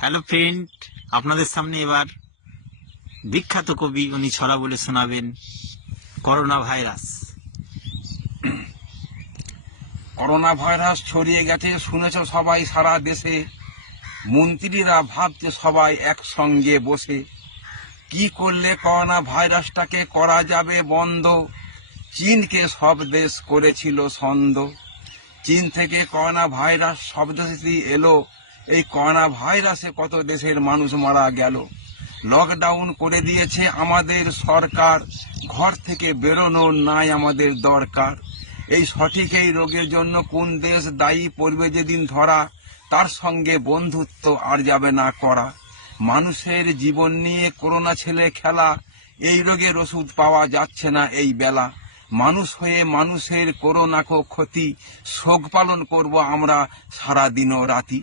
Hello friend, আপনাদের সামনে এবার বিখ্যাত কবি উনি ছড়া বলে শোনাবেন করোনা ভাইরাস। করোনা ভাইরাস ছড়িয়ে গেছে শুনেছ সবাই সারা দেশে। মন্ত্রীরা ভাবছে সবাই একসঙ্গে বসে, কি করলে করোনা ভাইরাসটাকে করা যাবে বন্ধ। চীনকে সব দেশ করেছিল ছন্দ। চীন থেকে করোনা ভাইরাস সব দেশেই এলো। এই করোনা ভাইরাসে কত দেশের মানুষ মারা গেল। লকডাউন করে দিয়েছে আমাদের সরকার, ঘর থেকে বেরোনোর নাই আমাদের দরকার। এই সঠিক এই রোগের জন্য কোন দেশ দায়ী পড়বে যেদিন ধরা, তার সঙ্গে বন্ধুত্ব আর যাবে না করা। মানুষের জীবন নিয়ে করোনা ছেলে খেলা, এই রোগের ওষুধ পাওয়া যাচ্ছে না এই বেলা। মানুষ হয়ে মানুষের করোনা ক্ষতি, শোক পালন করব আমরা সারা দিন ও রাতি।